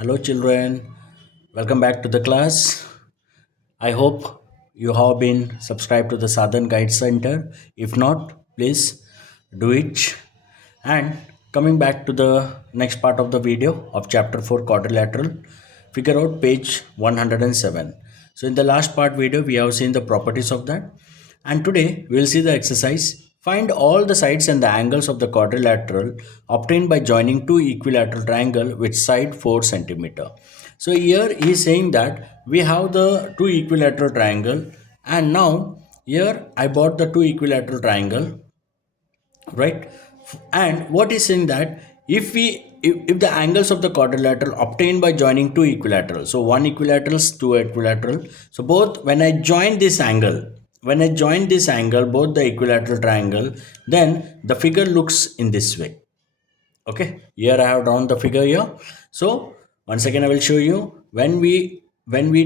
Hello, children. Welcome back to the class. I hope you have been subscribed to the Sadan Guide Center. If not, please do it. And coming back to the next part of the video of chapter 4 quadrilateral, figure out page 107. So in the last part video, we have seen the properties of that. And today we will see the exercise. Find all the sides and the angles of the quadrilateral obtained by joining two equilateral triangle with side 4 centimeter. So here he is saying that we have the two equilateral triangle, and now here I bought the two equilateral triangle, right? And what is saying that if the angles of the quadrilateral obtained by joining two equilateral, so one equilateral, two equilateral, so both when I join this angle both the equilateral triangle, then the figure looks in this way. Okay, here I have drawn the figure here. So once again I will show you, when we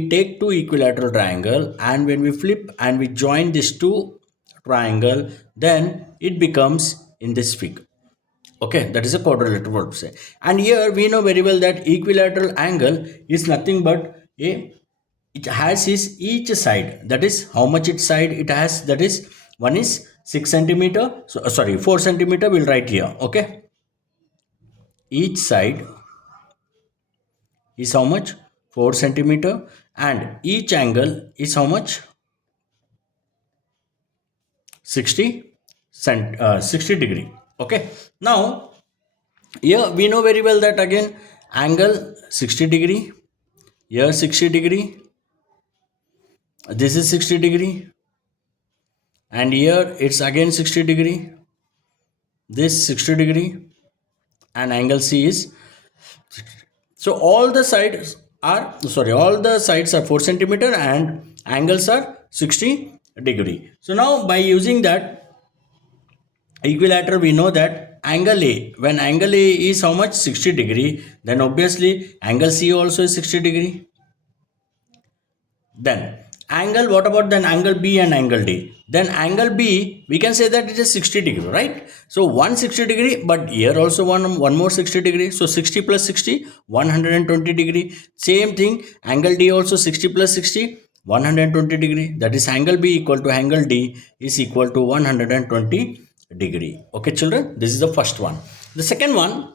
take two equilateral triangle and when we flip and we join these two triangle, then it becomes in this figure. Okay, that is a quadrilateral, what to say. And here we know very well that equilateral angle is nothing but it has each side, that is how much its side it has, that is one is 6 centimeter, so sorry 4 centimeter, we'll write here. Okay, each side is how much, 4 centimeter, and each angle is how much, 60 degree. Okay, now here we know very well that again angle 60 degree, here 60 degree, this is 60 degree, and here it's again 60 degree, this 60 degree, and angle C is, so all the sides are 4 centimeter and angles are 60 degree. So now by using that equilateral, we know that angle A, when angle A is how much, 60 degree, then obviously angle C also is 60 degree. Then angle, what about then angle B and angle D? Then angle B, we can say that it is 60 degree, right? So 160 degree, but here also one more 60 degree. So 60 plus 60, 120 degree. Same thing, angle D also 60 plus 60, 120 degree. That is angle B equal to angle D is equal to 120 degree. Okay, children, this is the first one. The second one,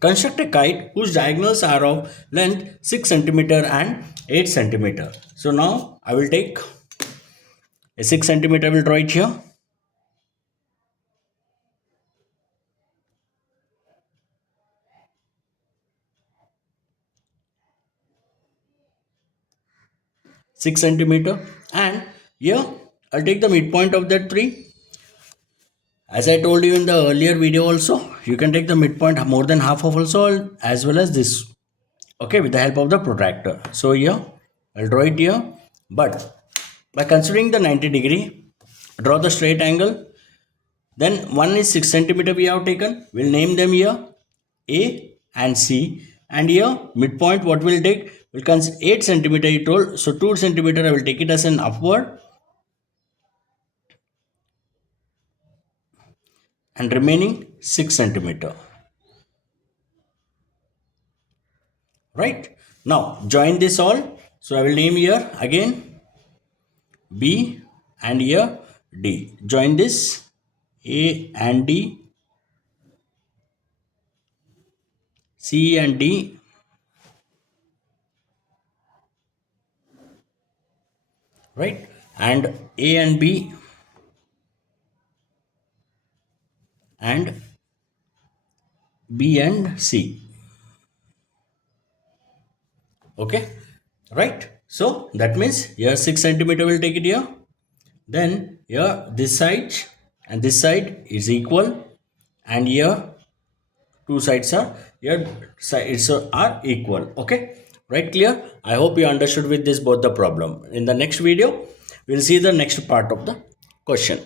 construct a kite whose diagonals are of length 6 centimeter and 8 centimeter. So now I will take a 6 centimeter, I will draw it here. Six centimeter, and here I'll take the midpoint of that 3. As I told you in the earlier video also, you can take the midpoint more than half of also, as well as this. Okay, with the help of the protractor. So here I'll draw it here, but by considering the 90 degree, draw the straight angle. Then one is 6 centimeter we have taken. We'll name them here A and C. And here midpoint what we'll take, we'll consider 8 centimeter it told. So 2 centimeter I will take it as an upward, and remaining 6 centimeter. Right, now join this all. So I will name here again B and here D. Join this A and D, C and D, right, and A and B, and B and C. Okay, right. So that means here 6 centimeter will take it here. Then here this side and this side is equal, and here two sides are here sides are equal. Okay, right, clear? I hope you understood with this both the problem. In the next video we'll see the next part of the question.